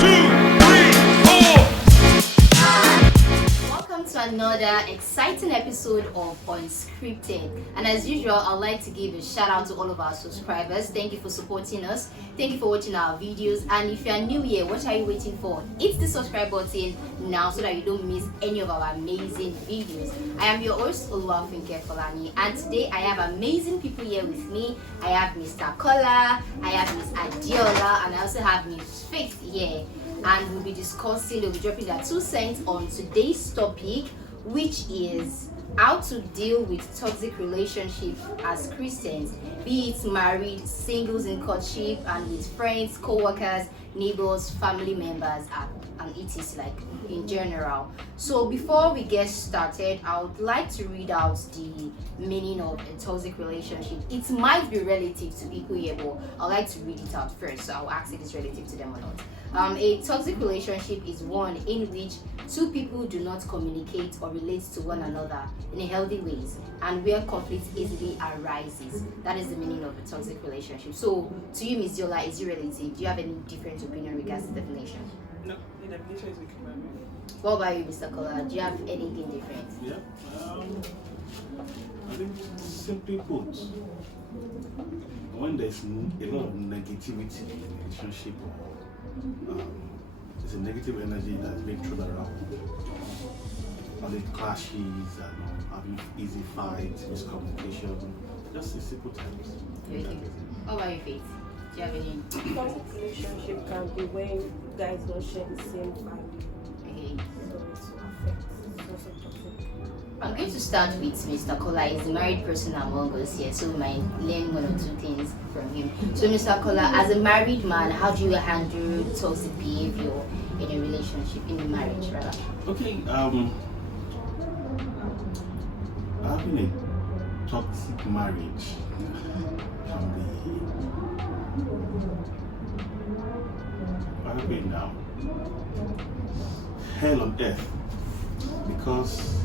Welcome to another exciting episode of Unscripted. And as usual, I'd like to give a shout out to all of our subscribers. Thank you for supporting us. Thank you for watching our videos. And if you are new here, what are you waiting for? Hit the subscribe button now so that you don't miss any of our amazing videos. I am your host, Oluwafunke Folani, and today I have amazing people here with me. I have Mr. Kola, I have Miss Adiola, and I also have Miss Faith here. And we'll be dropping their 2 cents on today's topic, which is how to deal with toxic relationships as Christians, be it married, singles in courtship, and with friends, co-workers, neighbors, family members, and it is like in general. So before we get started, I would like to read out the meaning of a toxic relationship. It might be relative to people here, but I'd like to read it out first, so I'll ask if it's relative to them or not. A toxic relationship is one in which two people do not communicate or relate to one another in a healthy ways, and where conflict easily arises. That is the meaning of a toxic relationship. So, to you, Ms. Yola, is it relative? Do you have any different opinion regards to the definition? No, the definition is equivalent. What about you, Mr. Kola? Do you have anything different? Yeah. I think simply put, when there's a lot of negativity in a relationship, there's a negative energy that's being thrown around, all the clashes and having easy fights, miscommunication, just in simple terms. Okay. What about you, Faith? Do you have any? Toxic relationship can be when you guys don't share the same value. Okay. So it affects. It's also toxic. I'm going to start with Mr. Kola. He's the married person among us here, so we might learn 1 or 2 things from him. So, Mr. Kola, as a married man, how do you handle toxic behavior in a relationship, in a marriage, rather? Okay, having a toxic marriage can be now hell on earth, because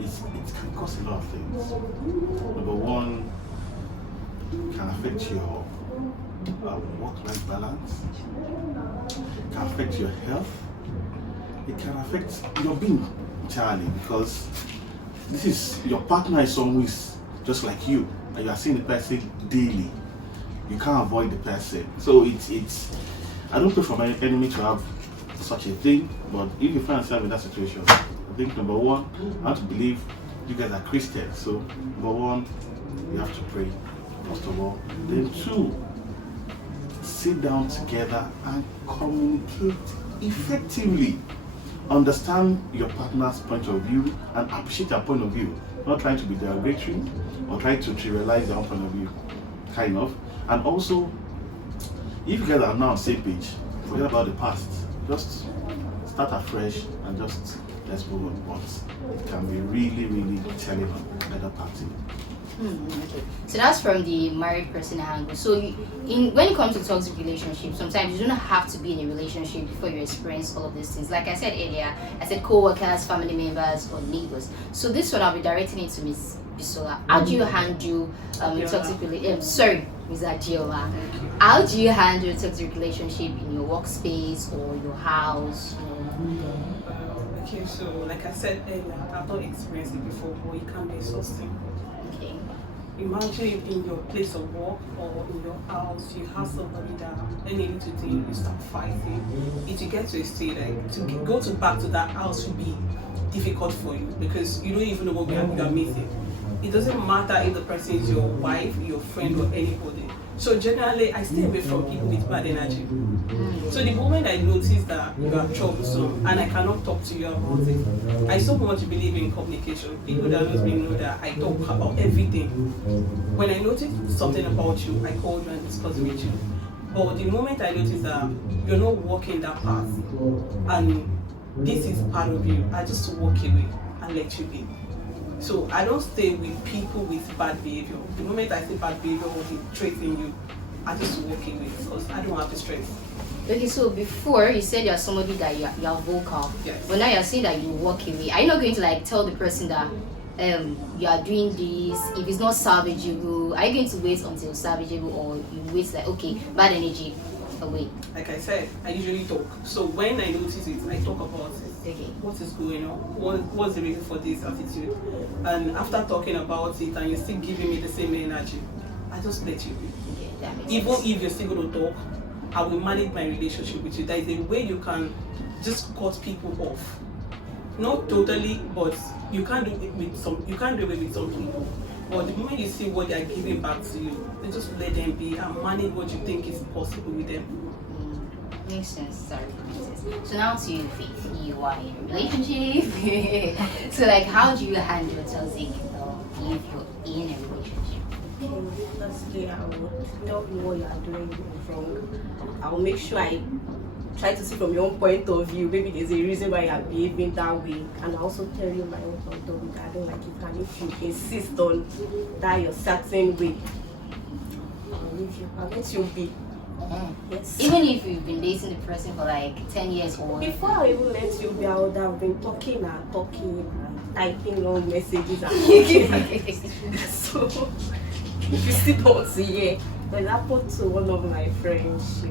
it can cause a lot of things. Number one, it can affect your work-life balance, it can affect your health, it can affect your being entirely, because this is your partner is always just like you, and you are seeing the person daily. You can't avoid the person. So it's I don't pray for my enemy to have such a thing, but if you find yourself in that situation, I think number one, I have to believe you guys are Christians. So number one, you have to pray, first of all. Then 2, sit down together and communicate effectively. Understand your partner's point of view and appreciate their point of view. Not trying to be derogatory or trying to trivialize their own point of view, kind of. And also, if you guys are now on the same page, forget about the past. Just start afresh and just let's move on once. It can be really, really telling on the other party. Okay. So that's from the married person angle. So when it comes to toxic relationships, sometimes you don't have to be in a relationship before you experience all of these things. Like I said earlier, I said co-workers, family members, or neighbors. So this one I'll be directing it to Miss Bisola. How do you handle toxic relationship? Sorry, Ms. Adiola. How do you handle toxic relationship in your workspace or your house? Okay, so like I said earlier, I've not experienced it before, but it can be exhausting. Okay. Imagine in your place of work or in your house, you have somebody that any little thing you start fighting. If you get to a state like to go back to that house will be difficult for you because you don't even know what you are missing. It doesn't matter if the person is your wife, your friend, or anybody. So generally, I stay away from people with bad energy. So the moment I notice that you are troublesome and I cannot talk to you about it, I so much believe in communication. People that knows me know that I talk about everything. When I notice something about you, I call you and discuss with you. But the moment I notice that you're not walking that path and this is part of you, I just walk away and let you be. So I don't stay with people with bad behavior. The moment I see bad behavior or the trait in you, I just walk away because I don't have the strength. Okay, so before you said you're somebody that you're vocal, yes. But now you're saying that you walk away. Are you not going to like tell the person that you are doing this? If it's not salvageable, are you going to wait until salvageable, or you wait like okay, bad energy, away? Like I said, I usually talk. So when I notice it, I talk about it. Okay. What is going on? What's the reason for this attitude? And after talking about it and you're still giving me the same energy, I just let you be. Okay, that makes Even sense. if you're still going to talk, I will manage my relationship with you. There is a way you can just cut people off. Not totally, but you can't do it with some. You can't do it with some people. But the moment you see what they are giving back to you, then just let them be and manage what you think is possible with them. Makes sense. Sorry, princess. So now to you, Faith. You are in a relationship. So like, how do you handle toxic behavior in a relationship? Firstly, I would tell you what you are doing is wrong. I will make sure I try to see from your own point of view. Maybe there's a reason why you are behaving that way, and I also tell you my own point of view that I don't like it. And if you insist on that your certain way, I'll leave you. I'll let you be. Yes. Even if you've been dating the person for like 10 years or Before I even let you be, I would have been talking and typing long messages and so if you still don't see it, when it happened to one of my friends,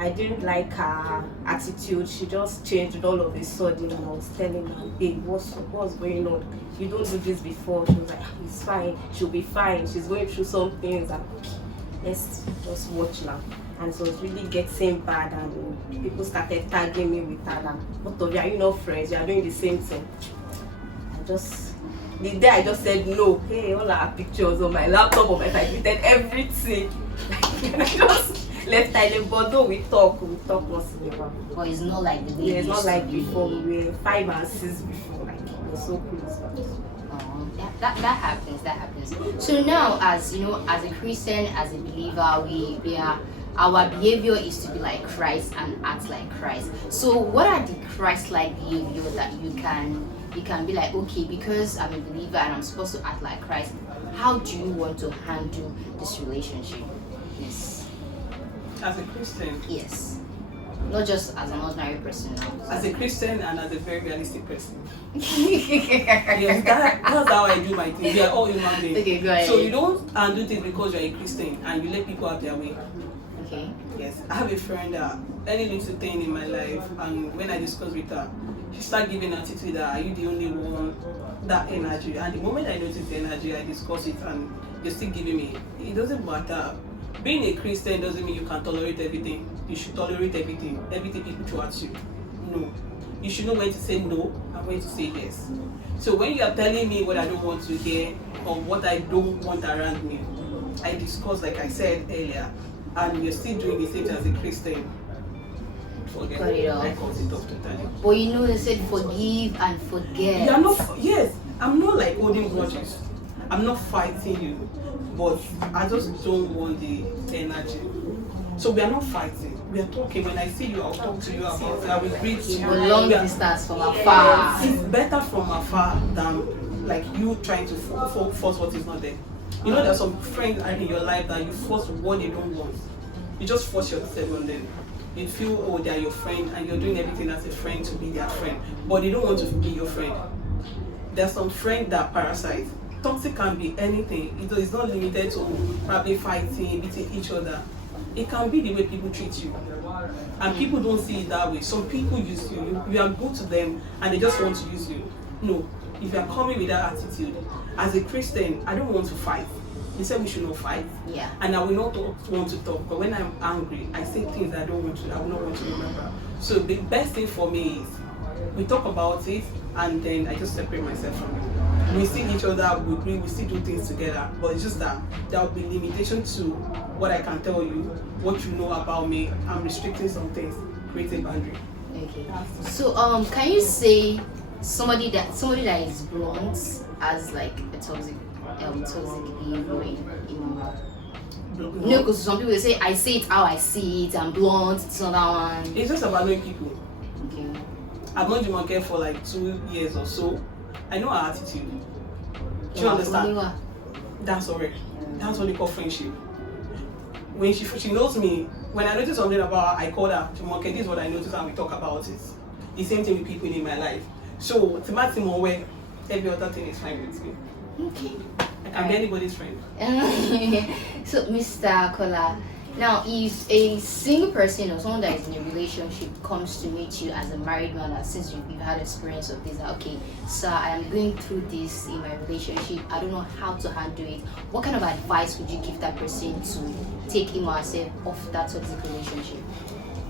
I didn't like her attitude. She just changed all of a sudden, and I was telling her, hey, what's going on? You don't do this before. She was like, it's fine, she'll be fine, she's going through some things. And let's just watch now. And so it was really getting bad, and people started tagging me with her. And both of you, are you not friends? You are doing the same thing. The day I just said no, hey, all our pictures on my laptop, on my phone, I deleted everything. I just left silent. But though we talk once in a while. But it's not like the way Yeah, it's not like be. before. We were 5 and 6 before. Like, we're so close. That happens. So now, as you know, as a Christian, as a believer, we are, our behavior is to be like Christ and act like Christ. So what are the Christ-like behavior that you can be like, okay, because I'm a believer and I'm supposed to act like Christ, how do you want to handle this relationship? Yes. As a Christian, Yes. Not just as an ordinary person now. as a Christian and as a very realistic person. Yes, that's how I do my thing. We are all human beings. Okay, go ahead. So you don't do things because you're a Christian and you let people have their way. Okay. Yes, I have a friend that any little thing in my life, and when I discuss with her, she start giving attitude that are you the only one, that energy. And the moment I notice the energy, I discuss it, and you're still giving me. It doesn't matter. Being a Christian doesn't mean you can tolerate everything. You should tolerate everything people throw at you. No. You should know when to say no and when to say yes. So when you are telling me what I don't want to hear or what I don't want around me, I discuss, like I said earlier, and you're still doing the same thing as a Christian. Forget Cut it off. I cut it off totally. But you know, they said forgive and forget. Yeah, yes, I'm not like holding grudges. I'm not fighting you, but I just don't want the energy. So we are not fighting. We are talking. When I see you, I'll talk to you about it. I will greet you. But long distance from afar. It's better from afar than like you trying to force what is not there. You know, there's some friends in your life that you force what they don't want. You just force yourself on them. You feel, oh, they're your friend, and you're doing everything as a friend to be their friend, but they don't want to be your friend. There's some friends that parasite. Toxic can be anything. It's not limited to probably fighting, beating each other. It can be the way people treat you. And people don't see it that way. Some people use you. You are good to them and they just want to use you. No. If you are coming with that attitude, as a Christian, I don't want to fight. He said we should not fight. Yeah. And I will not want to talk. But when I'm angry, I say things I will not want to remember. So the best thing for me is we talk about it and then I just separate myself from it. We see each other, we agree, we still do things together. But it's just that there will be limitation to what I can tell you, what you know about me. I'm restricting some things, creating boundary. Okay. So can you say somebody that is blunt as like a toxic behavior in because some people say I say it how I see it, I'm blunt, it's not that one. It's just about knowing people. Okay. I've known Jumoke for like 2 years or so. I know her attitude. Do you understand? That's alright. That's what they call friendship. When she knows me, when I notice something about her, I call her, Jumoke, this is what I noticed, and we talk about it. The same thing with people in my life. So, to maximum where every other thing is fine with me. Okay. I can be anybody's friend. So, Mr. Kola, Now, if a single person or someone that is in a relationship comes to meet you as a married man, and since you've had experience of this, that, okay, sir, I am going through this in my relationship, I don't know how to handle it. What kind of advice would you give that person to take him or herself off that toxic relationship?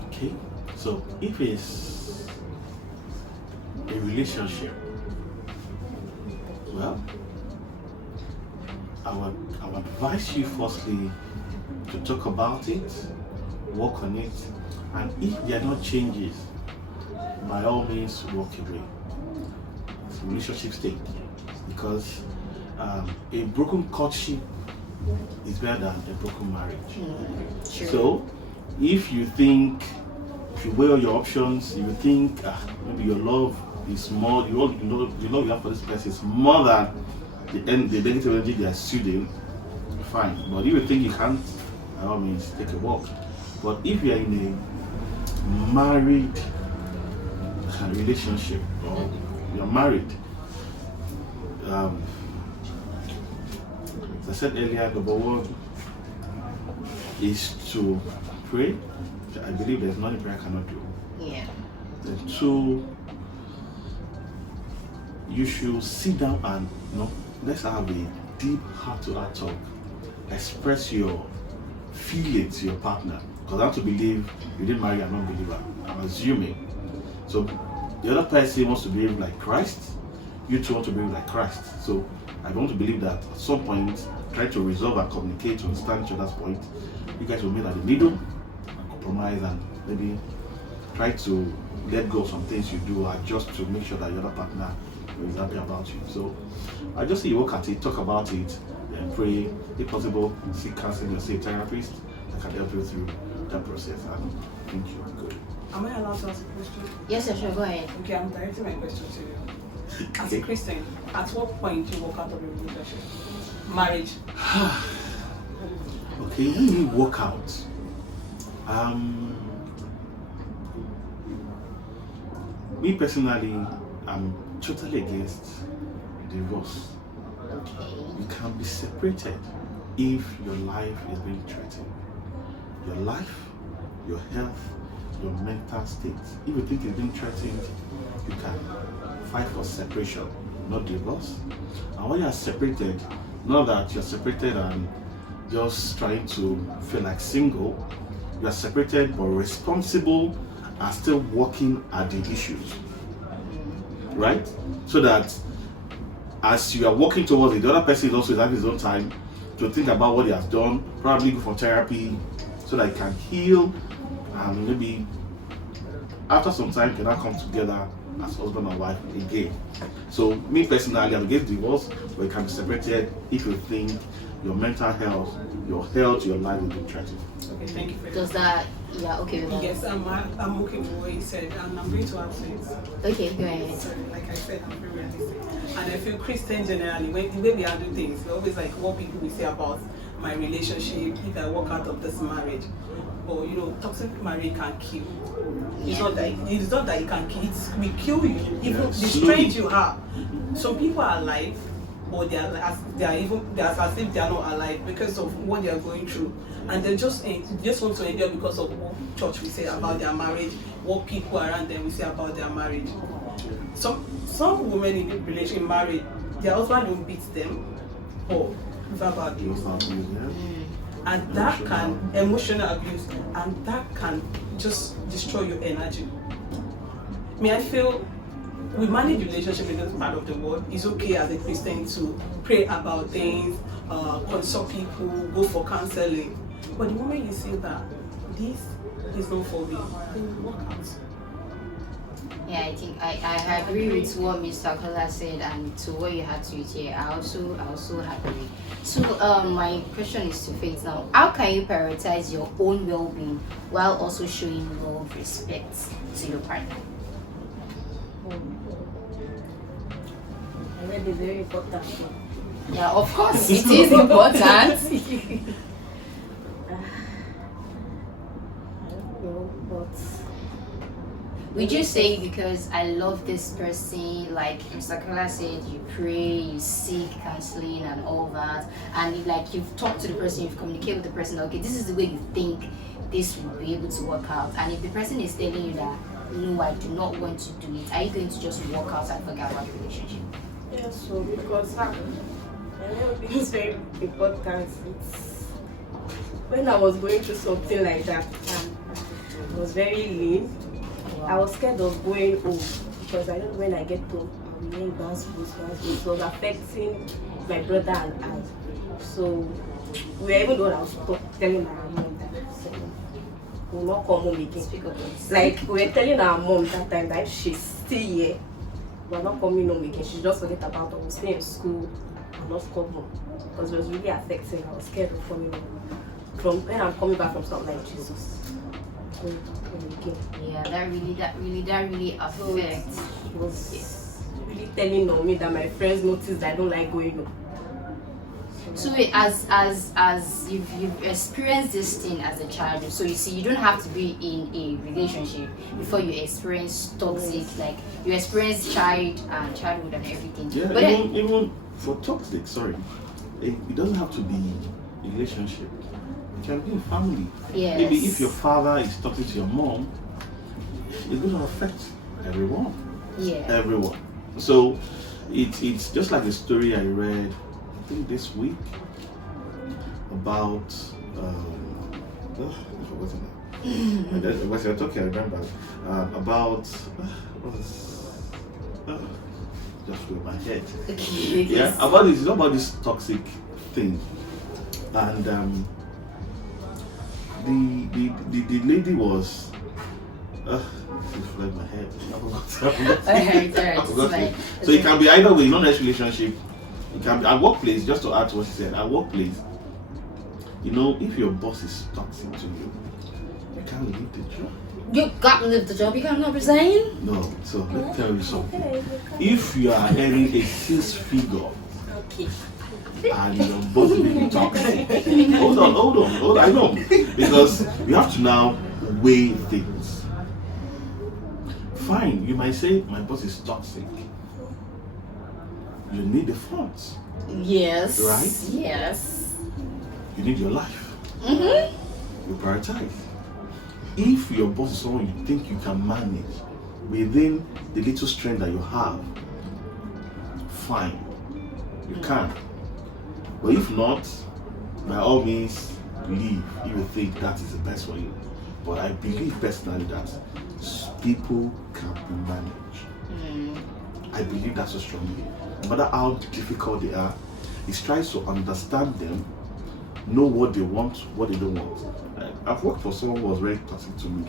Okay, so if it's a relationship, well, I would advise you firstly to talk about it, work on it, and if there are no changes, by all means walk away. It's a relationship state, because a broken courtship is better than a broken marriage. Sure. So if you think, if you weigh all your options, you think maybe your love is more, you know you have for this person is more than the negative energy they are soothing, fine. But if you think you can't, by all means take a walk. But if you are in a married relationship, or you are married, as I said earlier, number one is to pray. I believe there's nothing prayer cannot do. Yeah. Then two, you should sit down and let's have a deep heart-to-heart talk. Express your feelings to your partner. Because I have to believe you didn't marry a non-believer. I'm assuming. So the other person wants to behave like Christ. You two want to behave like Christ. So I want to believe that at some point, try to resolve and communicate to understand each other's point. You guys will meet at the middle, and compromise, and maybe try to let go of some things you do, just to make sure that your other partner is happy about you. So I just say you work at it, talk about it, and pray. If possible, seek counseling or see a therapist that can help you through that process. And I think you're good. Am I allowed to ask a question? Yes, sure, go ahead. Okay, I'm directing my question to you. As a Christian, at what point do you walk out of a relationship? Marriage. Okay, when you walk out, me personally, I'm totally against divorce. Okay. You can be separated if your life is being threatened. Your life, your health, your mental state. If you think it's being threatened, you can fight for separation, not divorce. And when you are separated, not that you're separated and just trying to feel like single, you are separated but responsible and still working at the issues. Right? So that as you are working towards it, the other person is also having his own time to think about what he has done, probably go for therapy so that he can heal, and maybe after some time can now come together as husband and wife again. So me personally, I'm against divorce, but it can be separated if you think your mental health, your life will be threatened. Okay, thank you for Does that, yeah, okay with that? Yes, I'm okay with what you said, and I'm going to answer it. Okay, go ahead. So, like I said, I'm very realistic. And I feel Christian generally, the way we handle things, we always like what people will say about my relationship, if I walk out of this marriage. But toxic marriage can kill. It's not that it can kill, it will kill you. Even the strength you have. Some people are alive, but they are as if they are not alive because of what they are going through. And they just want to endure because of what church we say about their marriage, what people around them will say about their marriage. Some women in the relationship married, their husband don't beat them or verbal abuse. And that can emotional abuse, and that can just destroy your energy. I feel we manage relationship in this part of the world. It's okay as a Christian to pray about things, consult people, go for counseling. But the moment you see that this is not for me, then you walk out. Yeah, I think I agree with what Mr. Kola said and to what you had to say. I also agree. So my question is to Faith now. How can you prioritize your own well-being while also showing love, respect to your partner? I read a very important one. Yeah, of course it is important. I don't know, but Would you say because I love this person, like Mr. Kala said, you pray, you seek counseling and all that, and like you've talked to the person, you've communicated with the person, okay, this is the way you think this will be able to work out, and if the person is telling you that no, I do not want to do it, are you going to just walk out and forget about the relationship? Yeah, so because I know it's very important. It's when I was going through something like that, I was very lean. I was scared of going home because I know when I get home, I'll be in dance boost. It was affecting my brother and I. So we were even the one I was telling my mom that so, we'll not come home again. Speak up, please. Like we were telling our mom that time that if she's still here, we're not coming home again. She just forget about us. We'll stay in school and not come home because it was really affecting. I was scared of coming home. From when I'm coming back from something like Jesus. Yeah, that really affects. It was really telling on me that my friends noticed that I don't like going home. So wait, as you've experienced this thing as a child, so you see, you don't have to be in a relationship before you experience toxic, like you experience childhood and everything. Yeah, But even for toxic, sorry, it doesn't have to be a relationship. It can be a family. yes. Maybe if your father is talking to your mom, it's going to affect everyone. Yeah. Everyone. So it's just like the story I read, I think this week, about I forgot it now. As you're talking, I remember about just through my head. Okay. Yeah, about this. It's not about this toxic thing, and the lady was. It fled my head. I forgot. So it can be either way, not next relationship. It can be at workplace. Just to add to what she said, at workplace, you know, if your boss is toxic to you, you can't leave the job. You got to leave the job. You cannot resign. No. So let me tell you something. If you are earning a six figure, Okay. and your boss may be toxic, hold on. I know, because you have to now weigh things. Fine, you might say my boss is toxic. You need the funds. Yes. Right? Yes. You need your life. Mm-hmm. You prioritize. If your boss is someone you think you can manage within the little strength that you have, fine, you can. But if not, by all means, leave if you think that is the best for you. But I believe personally that people can be managed. I believe that so strongly. No matter how difficult they are, it's trying to understand them, know what they want, what they don't want. I've worked for someone who was very toxic to me,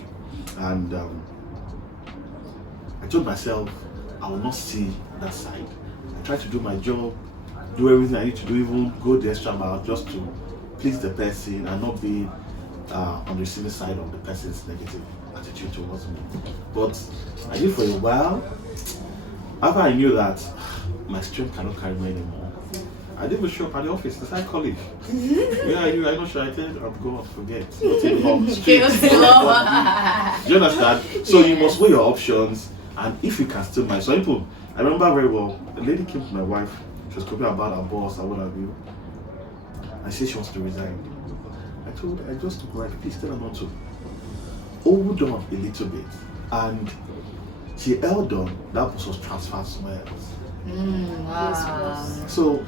and I told myself I will not see that side. I try to do my job, do everything I need to do, even go the extra mile just to please the person and not be on the receiving side of the person's negative attitude towards me. But I did for a while. After I knew that my strength cannot carry me anymore, I didn't even show up at the office. The colleague. Where are you? I'm not sure. I think I'll go and forget. Nothing long. Do you understand? So you must weigh your options, and if you can still manage. So people, I remember very well. A lady came to my wife. She was talking about her boss and what have you. I said she wants to resign. I told her, I just told her, please tell her not to. Hold on a little bit, and she held on. That boss was transferred somewhere else. Wow. So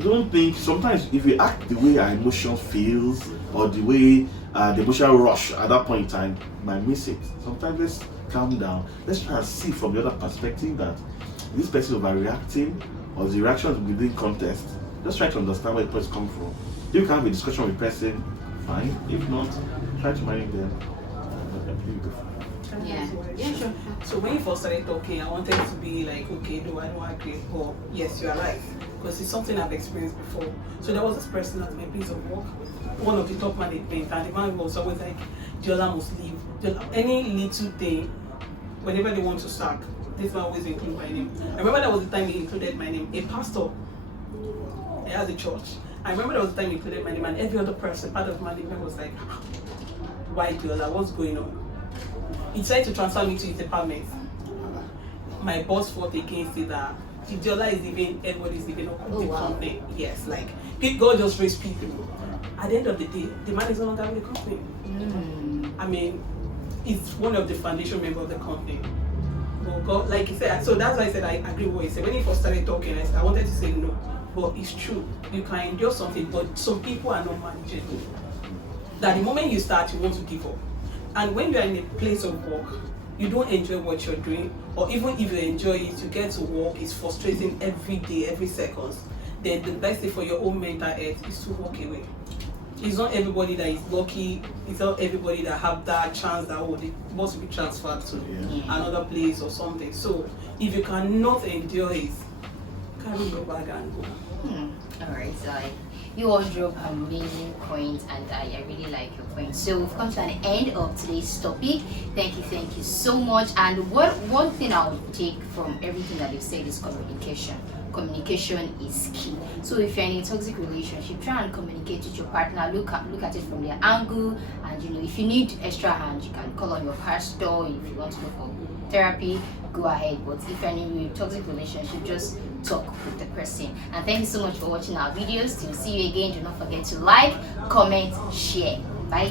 don't think, sometimes if we act the way our emotion feels or the way the emotional rush at that point in time, might miss it. Sometimes let's calm down. Let's try and see from the other perspective that this person is overreacting or the reactions within context. Just try to understand where the person comes from. If you can have a discussion with the person, fine. If not, try to manage them. Yeah. Yeah, sure. So when you first started talking, I wanted to be like, okay, no, I don't agree. But yes, you are right. Because it's something I've experienced before. So there was this person at my place of work, one of the top management, and the man was always like, Diola must leave. Any little thing, whenever they want to sack, this man always include my name. I remember that was the time he included my name. A pastor, he has a church. I remember that was the time he included my name, and every other person, part of management was like, why Diola, what's going on? he tried to transfer me to his department. My boss fought against it that the other is leaving, everybody's leaving the company. Yes, like God just raised people. At the end of the day, the man is no longer with the company. I mean, he's one of the foundation members of the company. But God, like he said, so that's why I said I agree with what he said. When he first started talking, I wanted to say no, but it's true. You can endure something, but some people are not manageable. That the moment you start, you want to give up. And when you are in a place of work, you don't enjoy what you're doing, or even if you enjoy it, you get to work, it's frustrating every day, every second. Then the best thing for your own mental health is to walk away. It's not everybody that is lucky, it's not everybody that have that chance that they want to be transferred to another place or something. So if you cannot endure it, carry your bag and go. Alright, so you all drove amazing points, and I really like your points. So we've come to an end of today's topic. Thank you so much. And one thing I would take from everything that you've said is communication. Communication is key. So if you're in a toxic relationship, try and communicate with your partner. Look at it from their angle, and if you need extra hand, you can call on your pastor. If you want to go for therapy, go ahead. But if you're in a toxic relationship, just talk with the person. And thank you so much for watching our videos. Till see you again, do not forget to like, comment, share. Bye.